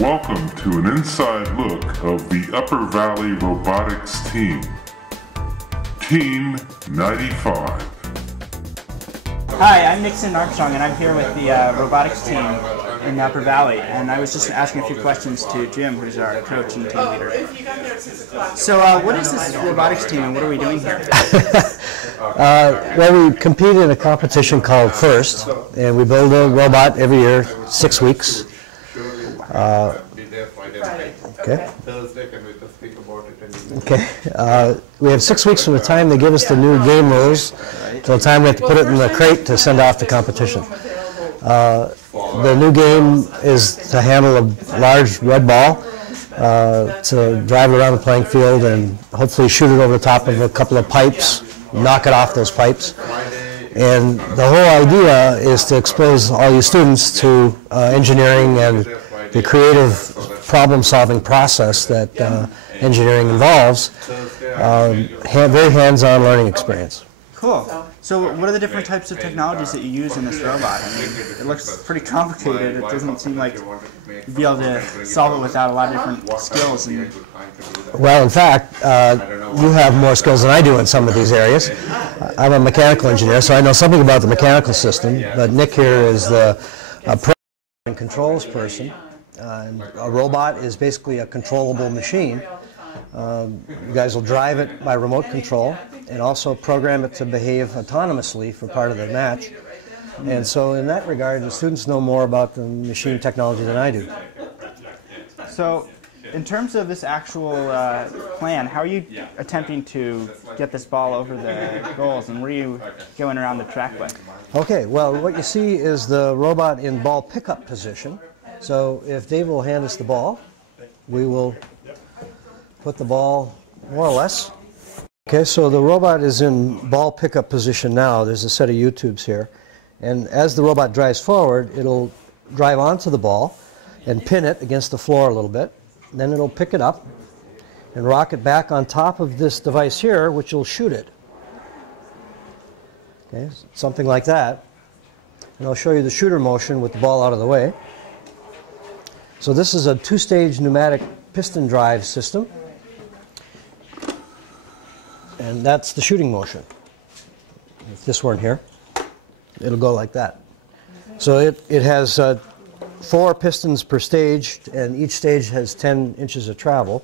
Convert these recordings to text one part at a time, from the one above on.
Welcome to an inside look of the Upper Valley Robotics team. Team 95. Hi, I'm Nixon Armstrong, and I'm here with the robotics team in the Upper Valley. And I was just asking a few questions to Jim, who's our coach and team leader. So, what is this robotics team, and what are we doing here? Well, we compete in a competition called FIRST, and we build a robot every year, 6 weeks. Okay. We have 6 weeks from the time they give us the new game rules till the time we have to put it in the crate to send off to competition. The new game is to handle a large red ball, to drive around the playing field and hopefully shoot it over the top of a couple of pipes, knock it off those pipes. And the whole idea is to expose all you students to engineering and the creative problem-solving process that engineering involves. Very hands-on learning experience. Cool. So what are the different types of technologies that you use in this robot? I mean, it looks pretty complicated. It doesn't seem like you'd be able to solve it without a lot of different skills. Well, in fact, you have more skills than I do in some of these areas. I'm a mechanical engineer, so I know something about the mechanical system, but Nick here is the program and controls person. A robot is basically a controllable machine. You guys will drive it by remote control and also program it to behave autonomously for part of the match. And so in that regard, the students know more about the machine technology than I do. So in terms of this actual plan, how are you attempting to get this ball over the goals, and what are you going around the track with? Okay, well, what you see is the robot in ball pickup position. So if Dave will hand us the ball, we will put the ball more or less. Okay, so the robot is in ball pickup position now. There's a set of U-tubes here. And as the robot drives forward, it'll drive onto the ball and pin it against the floor a little bit. Then it'll pick it up and rock it back on top of this device here, which will shoot it. Okay, something like that. And I'll show you the shooter motion with the ball out of the way. So this is a two-stage pneumatic piston drive system. And that's the shooting motion. If this weren't here, it'll go like that. So it has 4 pistons per stage, and each stage has 10 inches of travel.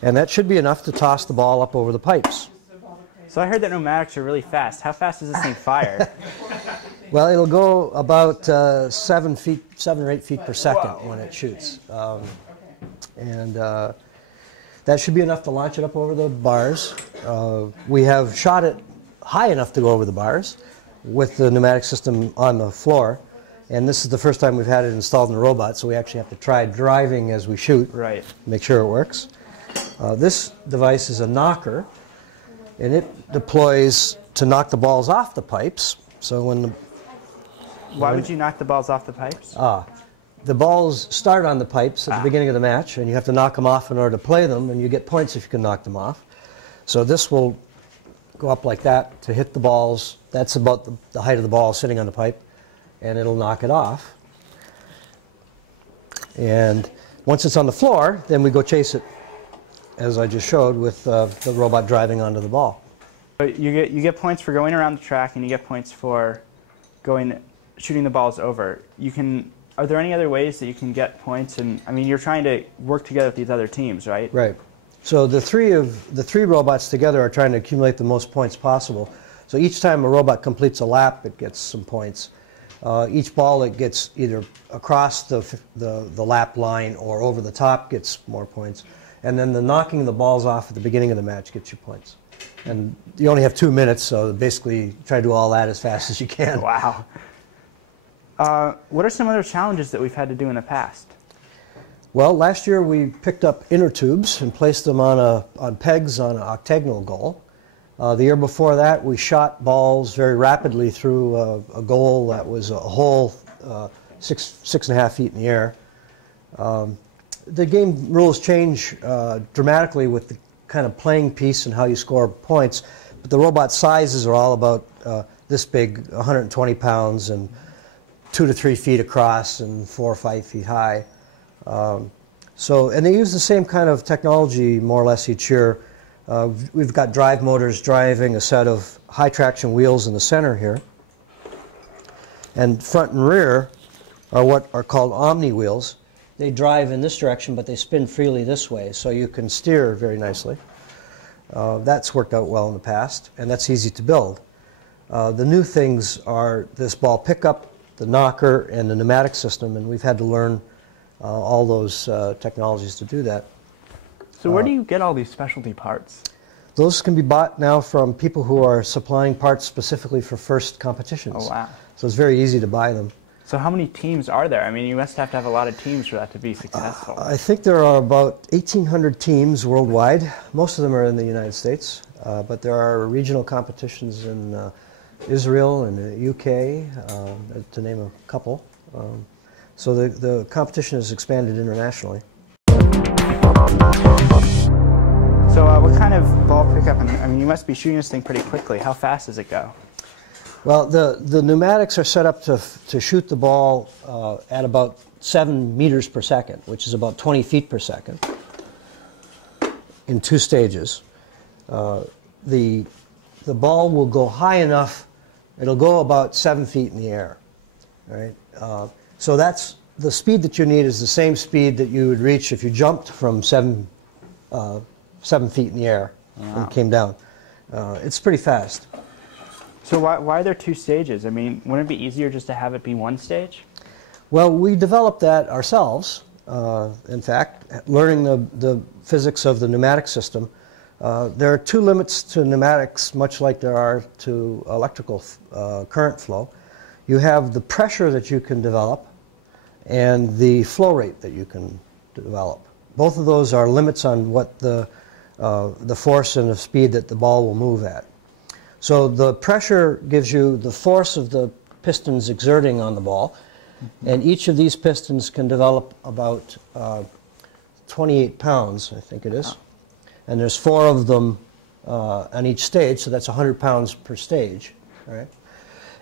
And that should be enough to toss the ball up over the pipes. So I heard that pneumatics are really fast. How fast does this thing fire? Well, it'll go about 7 or 8 feet per second when it shoots. That should be enough to launch it up over the bars. We have shot it high enough to go over the bars with the pneumatic system on the floor. And this is the first time we've had it installed in a robot, so we actually have to try driving as we shoot, right, make sure it works. This device is a knocker, and it deploys to knock the balls off the pipes. So Why would you knock the balls off the pipes? The balls start on the pipes at the beginning of the match, and you have to knock them off in order to play them, and you get points if you can knock them off. So this will go up like that to hit the balls. That's about the height of the ball sitting on the pipe, and it'll knock it off. And once it's on the floor, then we go chase it, as I just showed, with the robot driving onto the ball. You get points for going around the track, and you get points for shooting the balls over. Are there any other ways that you can get points? And I mean, you're trying to work together with these other teams, right? Right. So the three robots together are trying to accumulate the most points possible. So each time a robot completes a lap, it gets some points. Each ball it gets either across the lap line or over the top gets more points. And then the knocking the balls off at the beginning of the match gets you points. And you only have 2 minutes, so basically try to do all that as fast as you can. Wow. What are some other challenges that we've had to do in the past? Well, last year we picked up inner tubes and placed them on pegs on an octagonal goal. The year before that, we shot balls very rapidly through a goal that was a hole 6.5 feet in the air. The game rules change dramatically with the kind of playing piece and how you score points, but the robot sizes are all about this big, 120 pounds, and 2 to 3 feet across and 4 or 5 feet high. So, and they use the same kind of technology more or less each year. We've got drive motors driving a set of high traction wheels in the center here. And front and rear are what are called omni wheels. They drive in this direction, but they spin freely this way, so you can steer very nicely. That's worked out well in the past, and that's easy to build. The new things are this ball pickup, the knocker, and the pneumatic system, and we've had to learn all those technologies to do that. So where do you get all these specialty parts? Those can be bought now from people who are supplying parts specifically for first competitions. Oh, wow. So it's very easy to buy them. So how many teams are there? I mean, you must have to have a lot of teams for that to be successful. I think there are about 1,800 teams worldwide. Most of them are in the United States, but there are regional competitions in Israel and the UK, to name a couple. So the competition has expanded internationally. So what kind of ball pickup? I mean, you must be shooting this thing pretty quickly. How fast does it go? Well, the pneumatics are set up to shoot the ball at about 7 meters per second, which is about 20 feet per second, in 2 stages. The ball will go high enough, it'll go about 7 feet in the air. Right? So that's the speed that you need is the same speed that you would reach if you jumped from 7 feet in the air. Wow. And came down. It's pretty fast. So why are there 2 stages? I mean, wouldn't it be easier just to have it be 1 stage? Well, we developed that ourselves, in fact, learning the physics of the pneumatic system. There are 2 limits to pneumatics, much like there are to electrical current flow. You have the pressure that you can develop and the flow rate that you can develop. Both of those are limits on what the force and the speed that the ball will move at. So the pressure gives you the force of the pistons exerting on the ball, and each of these pistons can develop about 28 pounds, I think it is. And there's 4 of them on each stage, so that's 100 pounds per stage. Right?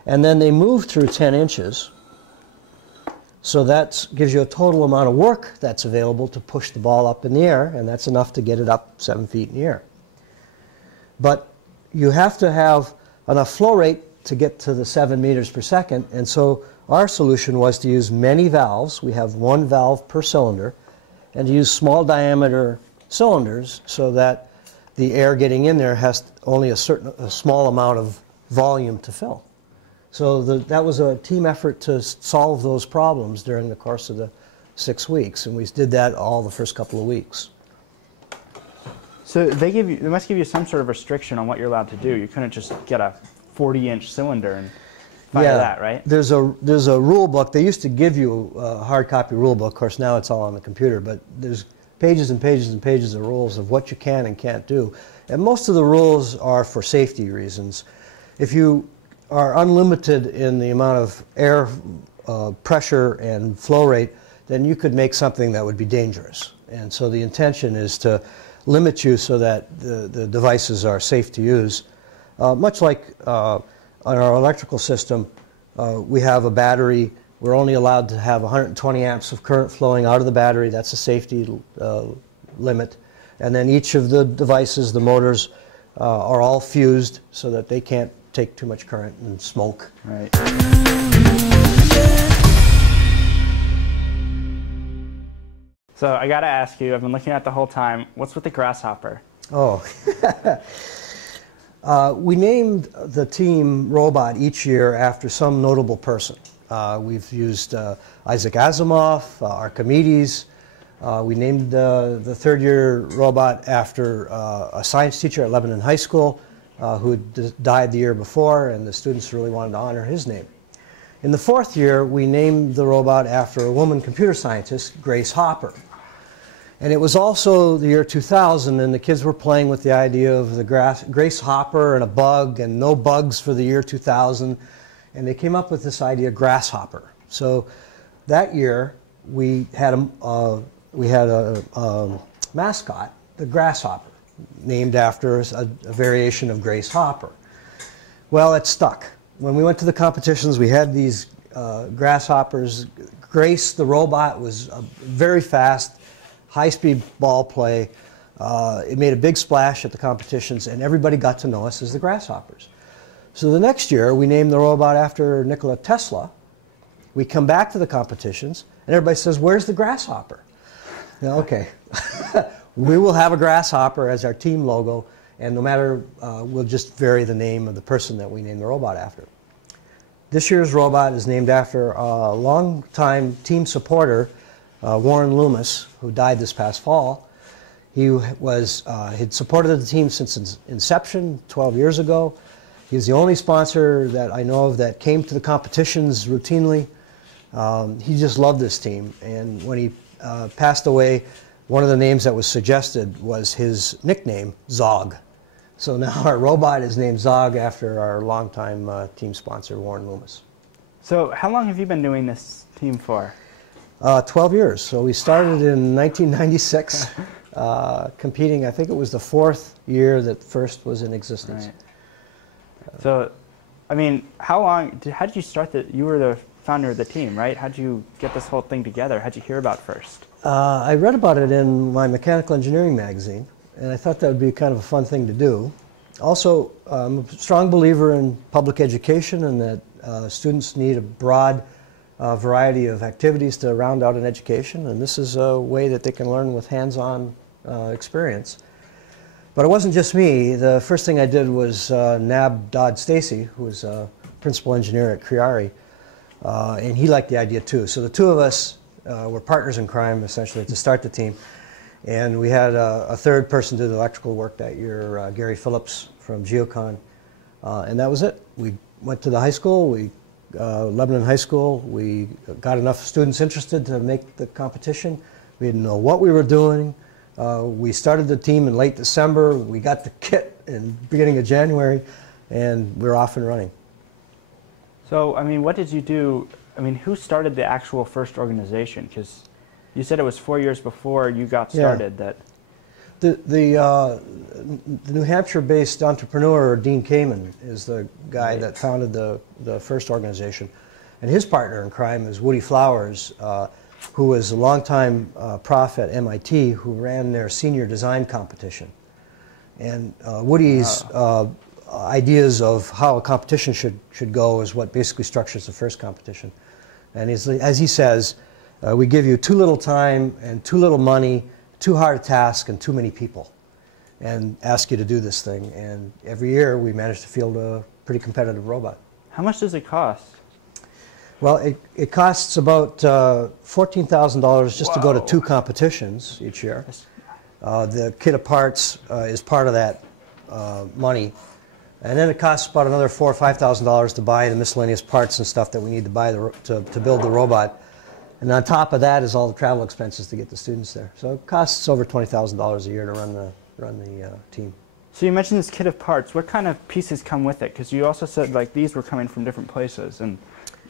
And then they move through 10 inches, so that gives you a total amount of work that's available to push the ball up in the air, and that's enough to get it up 7 feet in the air. But you have to have enough flow rate to get to the 7 meters per second, and so our solution was to use many valves. We have 1 valve per cylinder, and to use small diameter cylinders so that the air getting in there has only a small amount of volume to fill. So that was a team effort to solve those problems during the course of the 6 weeks, and we did that all the first couple of weeks. So they must give you some sort of restriction on what you're allowed to do. You couldn't just get a 40-inch cylinder and fire that, right? There's a rule book. They used to give you a hard copy rule book. Of course, now it's all on the computer, but there's pages and pages and pages of rules of what you can and can't do. And most of the rules are for safety reasons. If you are unlimited in the amount of air pressure and flow rate, then you could make something that would be dangerous. And so the intention is to limit you so that the devices are safe to use. Much like on our electrical system, we have a battery. We're only allowed to have 120 amps of current flowing out of the battery. That's a safety limit. And then each of the devices, the motors, are all fused so that they can't take too much current and smoke. Right. So I got to ask you, I've been looking at it the whole time, what's with the grasshopper? Oh. We named the team Robot each year after some notable person. We've used Isaac Asimov, Archimedes. We named the third-year robot after a science teacher at Lebanon High School who had died the year before, and the students really wanted to honor his name. In the 4th year, we named the robot after a woman computer scientist, Grace Hopper. And it was also the year 2000, and the kids were playing with the idea of the Grace Hopper and a bug, and no bugs for the year 2000. And they came up with this idea, grasshopper. So that year, we had a mascot, the grasshopper, named after a variation of Grace Hopper. Well, it stuck. When we went to the competitions, we had these grasshoppers. Grace, the robot, was very fast, high-speed ball play. It made a big splash at the competitions, and everybody got to know us as the Grasshoppers. So the next year, we named the robot after Nikola Tesla. We come back to the competitions, and everybody says, "Where's the Grasshopper?" Now, okay, we will have a Grasshopper as our team logo, and no matter, we'll just vary the name of the person that we name the robot after. This year's robot is named after a longtime team supporter, Warren Loomis, who died this past fall. He had supported the team since its inception 12 years ago. He was the only sponsor that I know of that came to the competitions routinely. He just loved this team, and when he passed away, one of the names that was suggested was his nickname, Zog. So now our robot is named Zog after our longtime team sponsor, Warren Loomis. So how long have you been doing this team for? 12 years. So we started in 1996, competing. I think it was the 4th year that FIRST was in existence. Right. So, I mean, how did you start you were the founder of the team, right? How did you get this whole thing together? How did you hear about FIRST? I read about it in my mechanical engineering magazine, and I thought that would be kind of a fun thing to do. Also, I'm a strong believer in public education and that students need a broad variety of activities to round out an education, and this is a way that they can learn with hands-on experience. But it wasn't just me. The first thing I did was nab Dodd Stacy, who was a principal engineer at Criari, and he liked the idea too. So the two of us were partners in crime, essentially, to start the team. And we had a third person do the electrical work that year, Gary Phillips from Geocon. And that was it. We went to the high school, Lebanon High School. We got enough students interested to make the competition. We didn't know what we were doing. We started the team in late December. We got the kit in the beginning of January, and we're off and running. So, I mean, what did you do? I mean, who started the actual FIRST organization? Because you said it was 4 years before you got started. Yeah. The New Hampshire-based entrepreneur, Dean Kamen, is the guy that founded the FIRST organization. And his partner in crime is Woody Flowers, who was a longtime prof at MIT who ran their senior design competition. And Woody's ideas of how a competition should go is what basically structures the FIRST competition. And as he says, we give you too little time and too little money, too hard a task, and too many people, and ask you to do this thing. And every year we manage to field a pretty competitive robot. How much does it cost? Well, it costs about $14,000 just to go to 2 competitions each year. The kit of parts is part of that money. And then it costs about another $4,000 or $5,000 to buy the miscellaneous parts and stuff that we need to buy to build the robot. And on top of that is all the travel expenses to get the students there. So it costs over $20,000 a year to run the team. So you mentioned this kit of parts. What kind of pieces come with it? Because you also said like these were coming from different places. And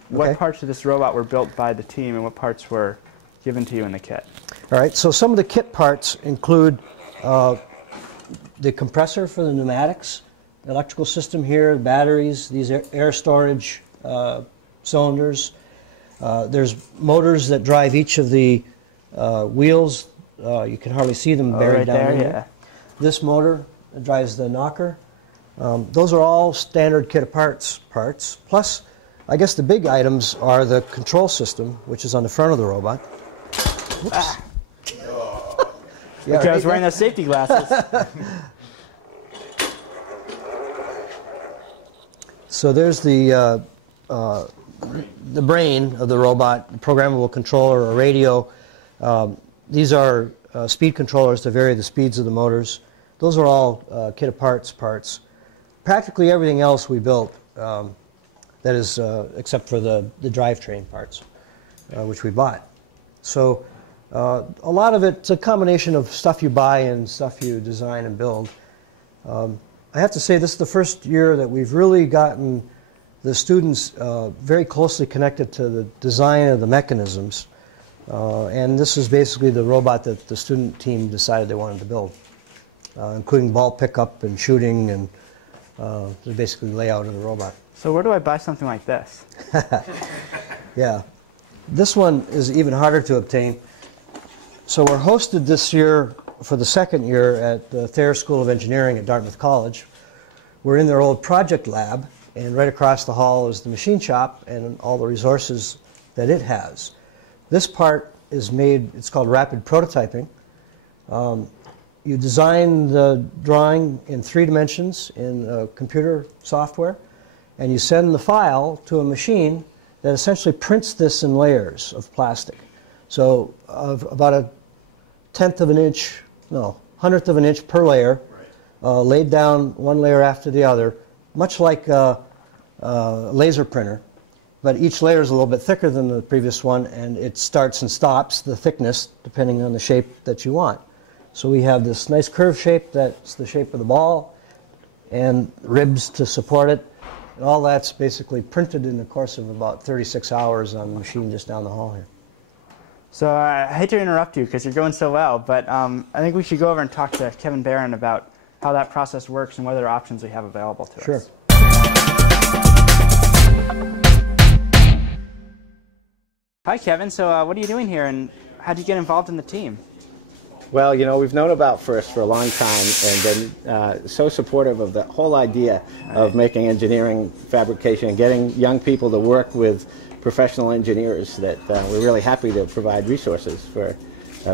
what parts of this robot were built by the team, and what parts were given to you in the kit? All right. So some of the kit parts include the compressor for the pneumatics, the electrical system here, batteries, these air storage cylinders. There's motors that drive each of the wheels. You can hardly see them buried down in there. This motor drives the knocker. Those are all standard kit of parts. Plus, I guess the big items are the control system, which is on the front of the robot. Whoops. Yeah, I was wearing those safety glasses. So there's the brain of the robot, the programmable controller or radio. These are speed controllers to vary the speeds of the motors. Those are all kit of parts. Practically everything else we built, that is, except for the drivetrain parts, which we bought. So a lot of it's a combination of stuff you buy and stuff you design and build. I have to say this is the first year that we've really gotten the students very closely connected to the design of the mechanisms. And this is basically the robot that the student team decided they wanted to build, including ball pickup and shooting and basically the layout of the robot. So where do I buy something like this? Yeah. This one is even harder to obtain. So we're hosted this year for the second year at the Thayer School of Engineering at Dartmouth College. We're in their old project lab, and right across the hall is the machine shop and all the resources that it has. This part is made, it's called rapid prototyping. You design the drawing in 3 dimensions in computer software, and you send the file to a machine that essentially prints this in layers of plastic. So of about a 1/10 of an inch, no, 100th of an inch per layer, laid down one layer after the other, much like a laser printer. But each layer is a little bit thicker than the previous one, and it starts and stops the thickness depending on the shape that you want. So we have this nice curved shape that's the shape of the ball, and ribs to support it. And all that's basically printed in the course of about 36 hours on the machine just down the hall here. So I hate to interrupt you because you're going so well, but I think we should go over and talk to Kevin Barron about how that process works and what other options we have available to us. Sure. Hi, Kevin. So what are you doing here, and how did you get involved in the team? Well, you know, we've known about FIRST for a long time and been so supportive of the whole idea of making engineering, fabrication, and getting young people to work with professional engineers that we're really happy to provide resources for.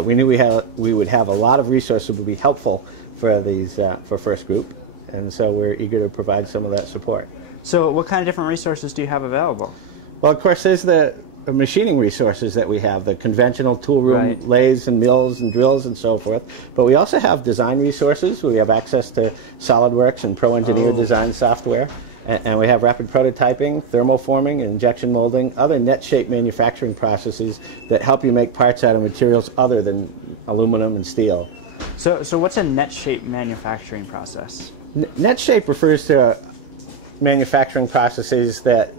We knew we would have a lot of resources that would be helpful for these for FIRST Group, and so we're eager to provide some of that support. So what kind of different resources do you have available? Well, of course, there's the machining resources that we have, the conventional tool room lathes and mills and drills and so forth. But we also have design resources. We have access to SolidWorks and Pro Engineer design software. And we have rapid prototyping, thermoforming, injection molding, other net shape manufacturing processes that help you make parts out of materials other than aluminum and steel. So what's a net shape manufacturing process? Net shape refers to manufacturing processes that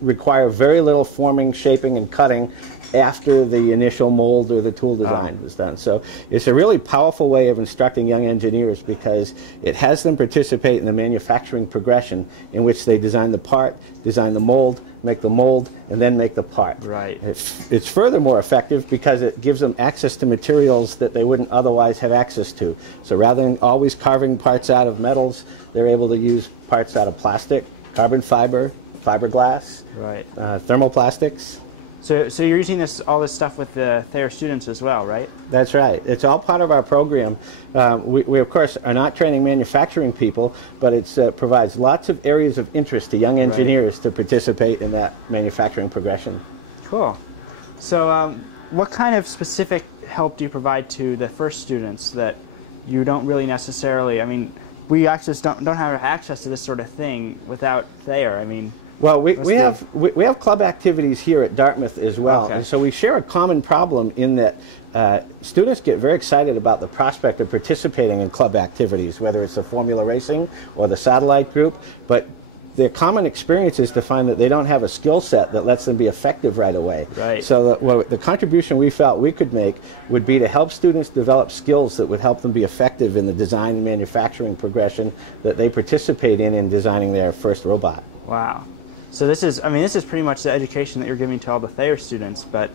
require very little forming, shaping, and cutting after the initial mold or the tool design is done. So it's a really powerful way of instructing young engineers because it has them participate in the manufacturing progression in which they design the part, design the mold, and then make the part. Right. It's furthermore effective because it gives them access to materials that they wouldn't otherwise have access to. So rather than always carving parts out of metals, they're able to use parts out of plastic, carbon fiber, fiberglass, thermoplastics. So you're using all this stuff with the Thayer students as well, right? That's right. It's all part of our program. We of course are not training manufacturing people, but it provides lots of areas of interest to young engineers to participate in that manufacturing progression. Cool. So what kind of specific help do you provide to the FIRST students that you don't really necessarily, I mean, we actually don't have access to this sort of thing without Thayer. I mean, well, we have club activities here at Dartmouth as well, and so we share a common problem in that students get very excited about the prospect of participating in club activities, whether it's the Formula Racing or the Satellite Group, but their common experience is to find that they don't have a skill set that lets them be effective right away. Right. So the contribution we felt we could make would be to help students develop skills that would help them be effective in the design and manufacturing progression that they participate in designing their first robot. Wow. So this is pretty much the education that you're giving to all the Thayer students, but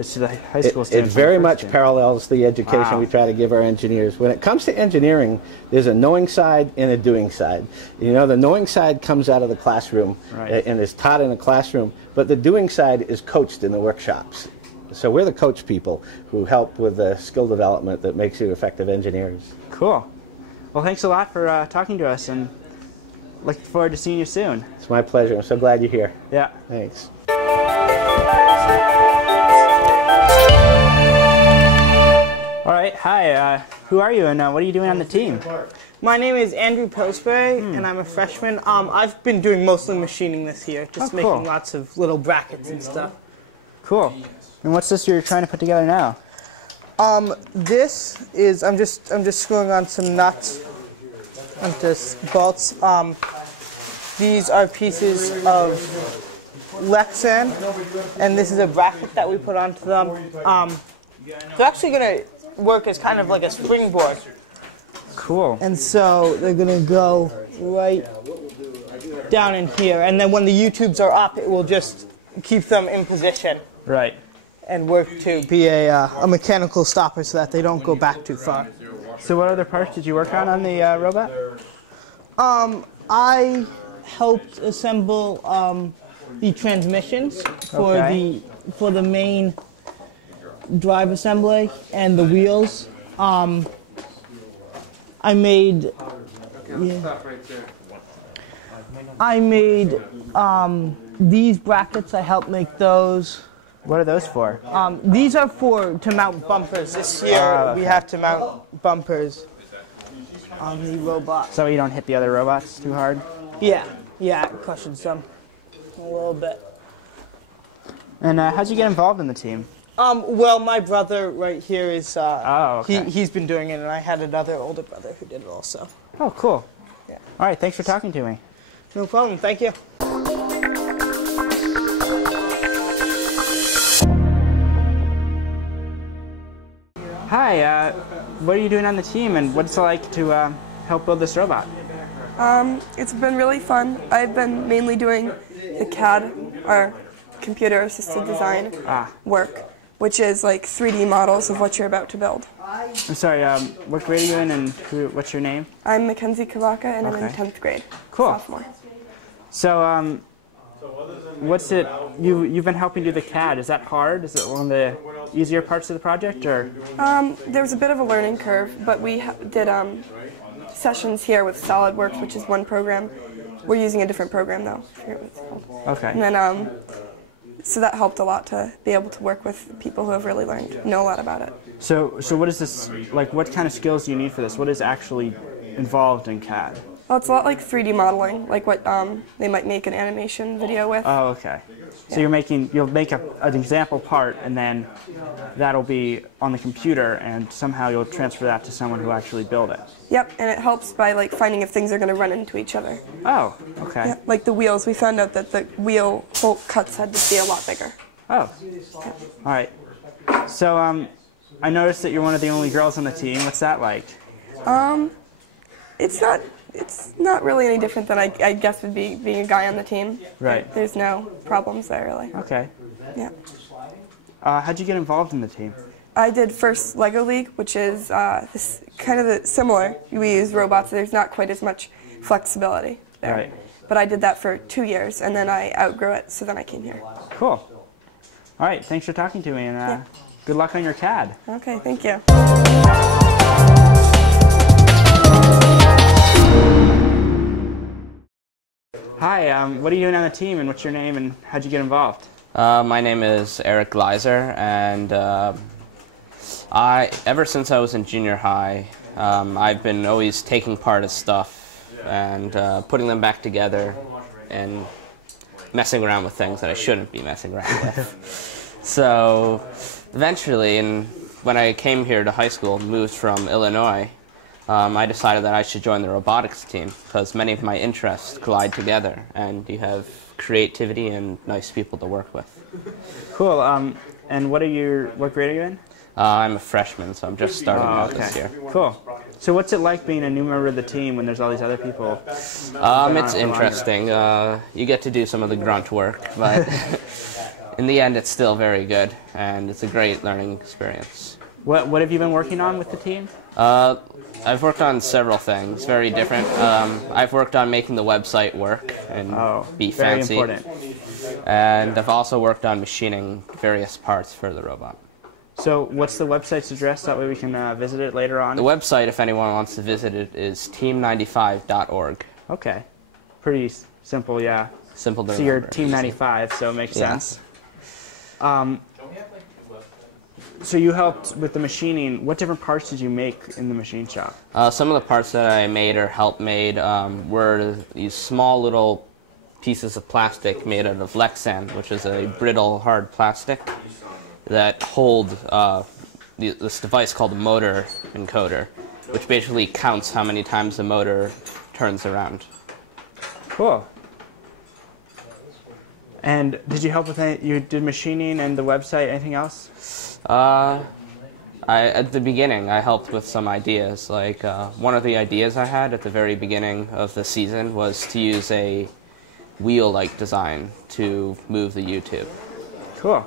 it's to the high school students. It very much parallels the education we try to give our engineers. When it comes to engineering, there's a knowing side and a doing side. You know, the knowing side comes out of the classroom and is taught in the classroom, but the doing side is coached in the workshops. So we're the coach people who help with the skill development that makes you effective engineers. Cool. Well, thanks a lot for talking to us, and looking forward to seeing you soon. It's my pleasure. I'm so glad you're here. Yeah. Thanks. All right. Hi. Who are you, and what are you doing on the team? My name is Andrew Pillsbury, and I'm a freshman. I've been doing mostly machining this year, just making lots of little brackets and stuff. Cool. And what's this you're trying to put together now? This is I'm just screwing on some nuts onto bolts. These are pieces of Lexan, and this is a bracket that we put onto them. They're actually going to work as kind of like a springboard. Cool. And so they're going to go right down in here, and then when the U-tubes are up, it will just keep them in position. Right. and work to be a mechanical stopper so that they don't go back too far. So what other parts did you work on the robot? I helped assemble the transmissions for for the main drive assembly and the wheels. I made these brackets. I helped make those. What are those for? These are to mount bumpers. This year we have to mount bumpers on the robot. So you don't hit the other robots too hard? Yeah, it cushions them a little bit. And how'd you get involved in the team? Well, my brother right here is, okay. he's been doing it, and I had another older brother who did it also. Oh, cool. Yeah. All right, thanks for talking to me. No problem, thank you. Hi, what are you doing on the team, and what's it like to help build this robot? It's been really fun. I've been mainly doing the CAD, or computer-assisted design work, which is like 3D models of what you're about to build. I'm sorry, what grade are you in, and what's your name? I'm Mackenzie Kavaka, and I'm in 10th grade. Cool. Sophomore. So, what's it, you've been helping do the CAD. Is that hard? Is it one of the easier parts of the project, or? There was a bit of a learning curve, but we did sessions here with SolidWorks, which is one program. We're using a different program, though. I forget what it's called. Okay. And then, so that helped a lot to be able to work with people who have really know a lot about it. So what is this, like, what kind of skills do you need for this? What is actually involved in CAD? Well, it's a lot like 3D modeling, like what they might make an animation video with. Oh, okay. So you'll make an example part, and then that'll be on the computer, and somehow you'll transfer that to someone who actually built it. Yep, and it helps by like finding if things are going to run into each other. Oh, okay. Yeah, like the wheels, we found out that the wheel bolt cuts had to be a lot bigger. Oh, all right. So I noticed that you're one of the only girls on the team. What's that like? It's not really any different than I guess would be being a guy on the team. Right. There's no problems there, really. Okay. Yeah. How'd you get involved in the team? I did first Lego League, which is this kind of similar. We use robots. There's not quite as much flexibility there. Right. But I did that for 2 years, and then I outgrew it, so then I came here. Cool. All right. Thanks for talking to me, and good luck on your CAD. Okay. Thank you. Hi, what are you doing on the team, and what's your name, and how'd you get involved? My name is Eric Gleiser, and ever since I was in junior high, I've been always taking part of stuff and putting them back together and messing around with things that I shouldn't be messing around with. So eventually, when I came here to high school, moved from Illinois, I decided that I should join the robotics team because many of my interests collide together, and you have creativity and nice people to work with. Cool. And what grade are you in? I'm a freshman, so I'm just starting out this year. Cool. So what's it like being a new member of the team when there's all these other people? It's interesting. You get to do some of the grunt work, but in the end, it's still very good, and it's a great learning experience. What have you been working on with the team? I've worked on several things, very different. I've worked on making the website work and be fancy. Very important. And I've also worked on machining various parts for the robot. So what's the website's address? That way we can visit it later on. The website, if anyone wants to visit it, is team95.org. Okay. Pretty simple, yeah. Simple to remember. So you're Team 95, so it makes sense. So you helped with the machining. What different parts did you make in the machine shop? Some of the parts that I made or helped made were these small little pieces of plastic made out of Lexan, which is a brittle, hard plastic that hold this device called a motor encoder, which basically counts how many times the motor turns around. Cool. And did you help with you did machining and the website, anything else? At the beginning, I helped with some ideas. Like one of the ideas I had at the very beginning of the season was to use a wheel-like design to move the YouTube. Cool.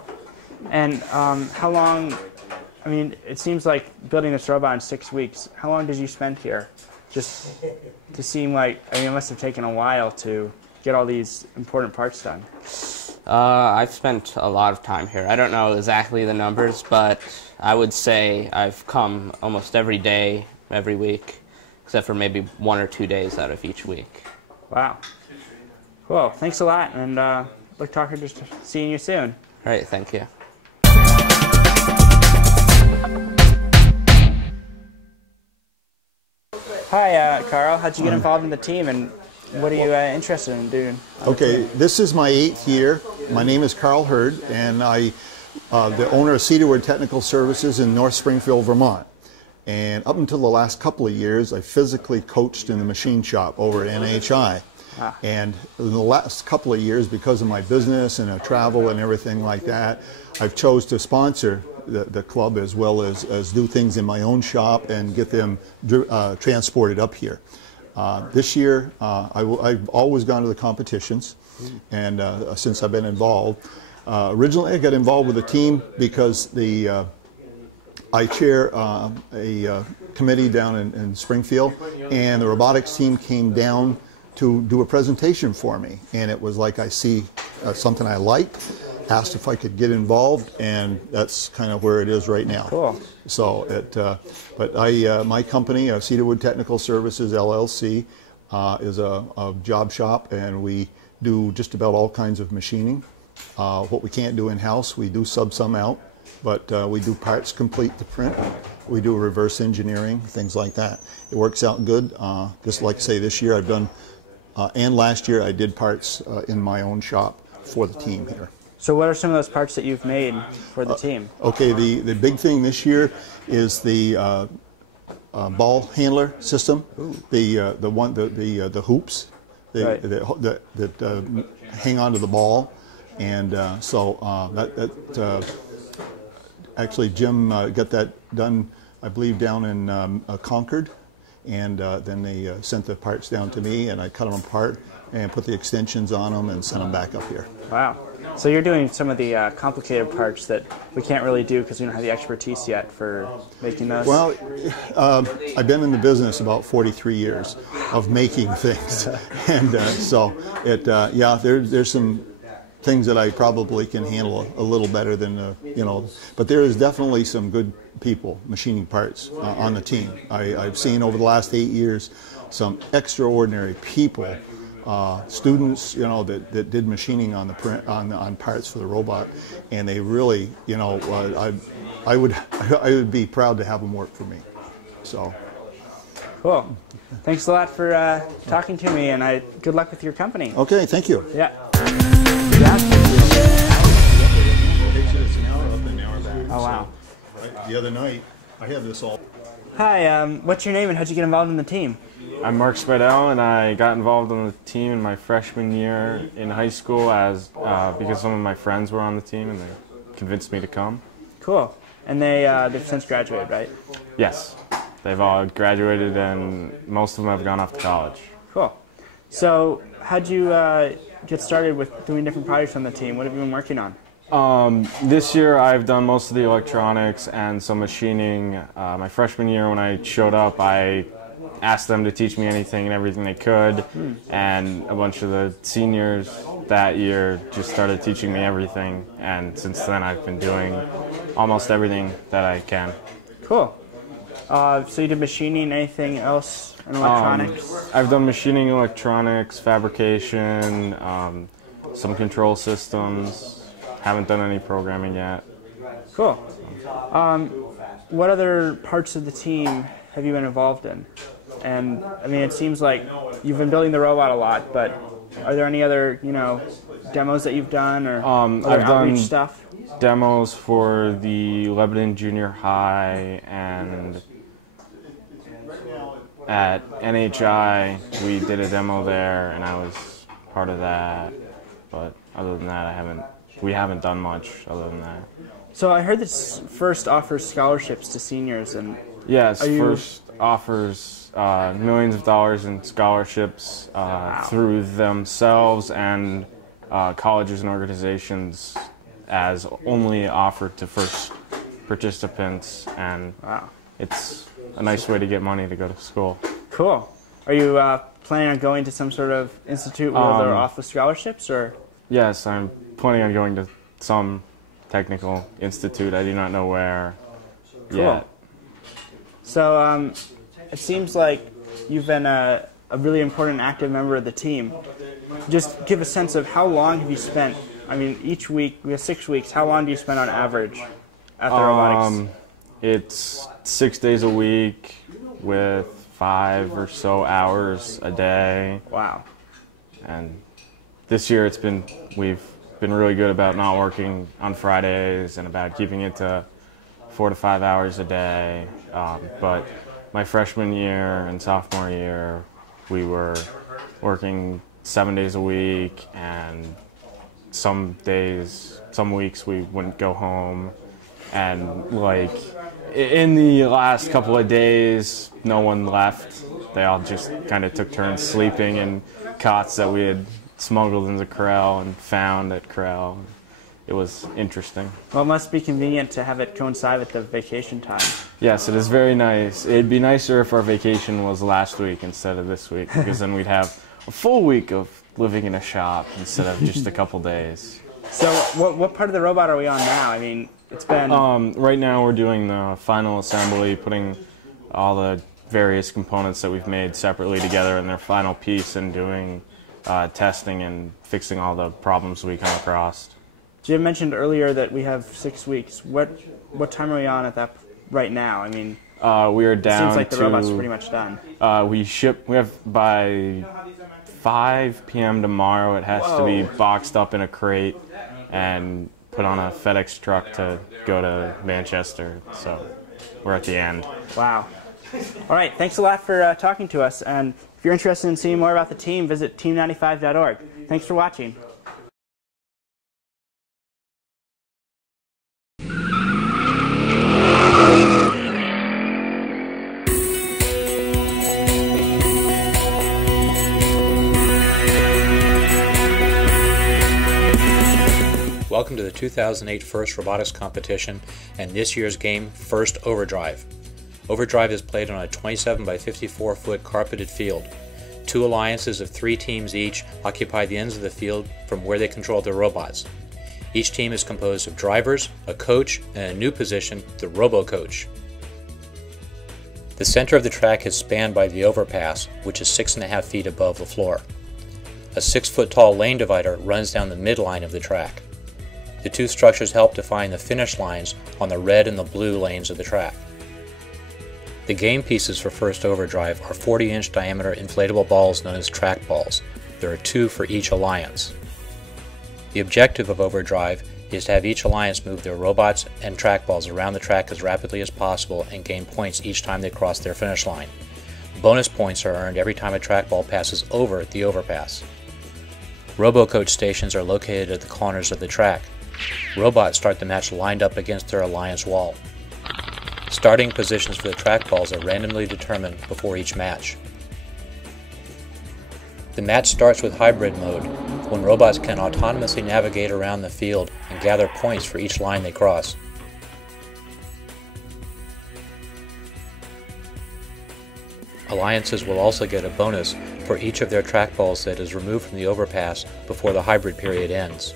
And how long, I mean, it seems like building this robot in 6 weeks, how long did you spend here? Just to seem like, I mean, it must have taken a while to get all these important parts done. I've spent a lot of time here. I don't know exactly the numbers, but I would say I've come almost every day, every week, except for maybe 1 or 2 days out of each week. Wow. Cool. Thanks a lot, and look forward to seeing you soon. All right, thank you. Hi, Carl. How'd you get involved in the team, and what are you interested in doing? Okay, this is my 8th year. My name is Carl Hurd, and I the owner of Cedarwood Technical Services in North Springfield, Vermont. And up until the last couple of years, I physically coached in the machine shop over at NHI. And in the last couple of years, because of my business and travel and everything like that, I've chose to sponsor the club as well as do things in my own shop and get them transported up here. This year, I've always gone to the competitions, and since I've been involved. Originally, I got involved with the team because I chair a committee down in Springfield, and the robotics team came down to do a presentation for me, and it was like I see something I liked, asked if I could get involved, and that's kind of where it is right now. Cool. So, but my company, Cedarwood Technical Services LLC, is a job shop, and we do just about all kinds of machining. What we can't do in-house, we do sub some out, but we do parts complete to print. We do reverse engineering, things like that. It works out good. Just like I say, this year I've done, and last year I did parts in my own shop for the team here. So what are some of those parts that you've made for the team? Okay, the big thing this year is the ball handler system, the hoops that hang onto the ball, and actually Jim got that done, I believe, down in Concord, and then they sent the parts down to me, and I cut them apart and put the extensions on them and sent them back up here. Wow. So you're doing some of the complicated parts that we can't really do because we don't have the expertise yet for making those? Well, I've been in the business about 43 years of making things, and so yeah, there's some things that I probably can handle a little better than but there is definitely some good people machining parts on the team. I've seen over the last 8 years some extraordinary people. Students, that did machining on the print on parts for the robot, and they really, I would be proud to have them work for me. So, cool. Thanks a lot for talking to me, and good luck with your company. Okay, thank you. Yeah. Oh wow. The other night, I had this all. Hi, what's your name and how'd you get involved in the team? I'm Mark Spidell, and I got involved on the team in my freshman year in high school because some of my friends were on the team and they convinced me to come. Cool. And they've since graduated, right? Yes. They've all graduated, and most of them have gone off to college. Cool. So how'd you get started with doing different projects on the team? What have you been working on? This year I've done most of the electronics and some machining. My freshman year when I showed up, I asked them to teach me anything and everything they could, and a bunch of the seniors that year just started teaching me everything, and since then I've been doing almost everything that I can. Cool. So you did machining, anything else in electronics? I've done machining, electronics, fabrication, some control systems. Haven't done any programming yet. Cool. What other parts of the team have you been involved in? And I mean, it seems like you've been building the robot a lot, but are there any other, demos that you've done or other outreach stuff? Demos for the Lebanon Junior High, and at NHI we did a demo there, and I was part of that. But other than that, we haven't done much other than that. So I heard this first offers scholarships to seniors, and yes, first offers millions of dollars in scholarships through themselves and colleges and organizations as only offered to first participants, and Wow. it's a nice way to get money to go to school. Cool. Are you planning on going to some sort of institute where they're offer scholarships, or? Yes, I'm planning on going to some technical institute. I do not know where yet. So it seems like you've been a really important active member of the team. Just give a sense of how long have you spent? I mean, each week, we have 6 weeks. How long do you spend on average at the robotics? It's 6 days a week with 5 or so hours a day. Wow. And this year we've been really good about not working on Fridays and about keeping it to 4 to 5 hours a day. But my freshman year and sophomore year, we were working 7 days a week, and some weeks we wouldn't go home. And like in the last couple of days, no one left. They all just kind of took turns sleeping in cots that we had smuggled into Corral and found at Corral. It was interesting. Well, it must be convenient to have it coincide with the vacation time. Yes, it is very nice. It'd be nicer if our vacation was last week instead of this week, because then we'd have a full week of living in a shop instead of just a couple days. So what part of the robot are we on now? I mean, it's been... Right now we're doing the final assembly, putting all the various components that we've made separately together in their final piece, and doing testing and fixing all the problems we come across. Jim mentioned earlier that we have 6 weeks. What time are we on at that right now? I mean, we are down. Seems like the robot's pretty much done. We have by 5 p.m. tomorrow. It has to be boxed up in a crate and put on a FedEx truck to go to Manchester. So we're at the end. Wow. All right. Thanks a lot for talking to us. And if you're interested in seeing more about the team, visit team95.org. Thanks for watching. Welcome to the 2008 First Robotics Competition and this year's game, First Overdrive. Overdrive is played on a 27 by 54 foot carpeted field. 2 alliances of 3 teams each occupy the ends of the field from where they control their robots. Each team is composed of drivers, a coach, and a new position, the Robo-Coach. The center of the track is spanned by the overpass, which is 6.5 feet above the floor. A 6-foot tall lane divider runs down the midline of the track. The 2 structures help define the finish lines on the red and the blue lanes of the track. The game pieces for First Overdrive are 40-inch diameter inflatable balls known as track balls. There are 2 for each alliance. The objective of Overdrive is to have each alliance move their robots and track balls around the track as rapidly as possible and gain points each time they cross their finish line. Bonus points are earned every time a track ball passes over the overpass. Robo-Coach stations are located at the corners of the track. Robots start the match lined up against their alliance wall. Starting positions for the track balls are randomly determined before each match. The match starts with hybrid mode, when robots can autonomously navigate around the field and gather points for each line they cross. Alliances will also get a bonus for each of their track balls that is removed from the overpass before the hybrid period ends.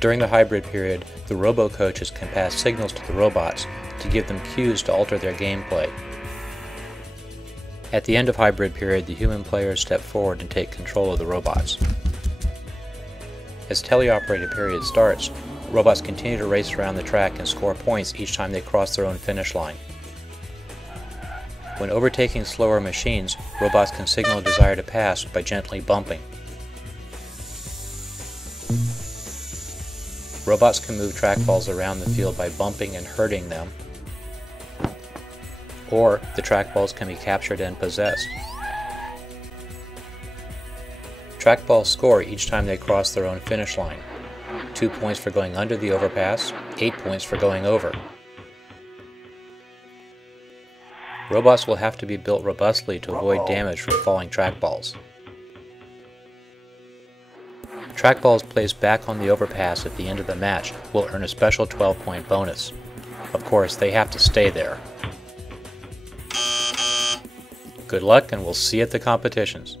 During the hybrid period, the Robo-Coaches can pass signals to the robots to give them cues to alter their gameplay. At the end of hybrid period, the human players step forward and take control of the robots. As teleoperated period starts, robots continue to race around the track and score points each time they cross their own finish line. When overtaking slower machines, robots can signal a desire to pass by gently bumping. Robots can move track balls around the field by bumping and hurting them, or the track balls can be captured and possessed. Track balls score each time they cross their own finish line. 2 points for going under the overpass, 8 points for going over. Robots will have to be built robustly to avoid damage from falling track balls. Trackballs placed back on the overpass at the end of the match will earn a special 12-point bonus. Of course, they have to stay there. Good luck, and we'll see you at the competitions.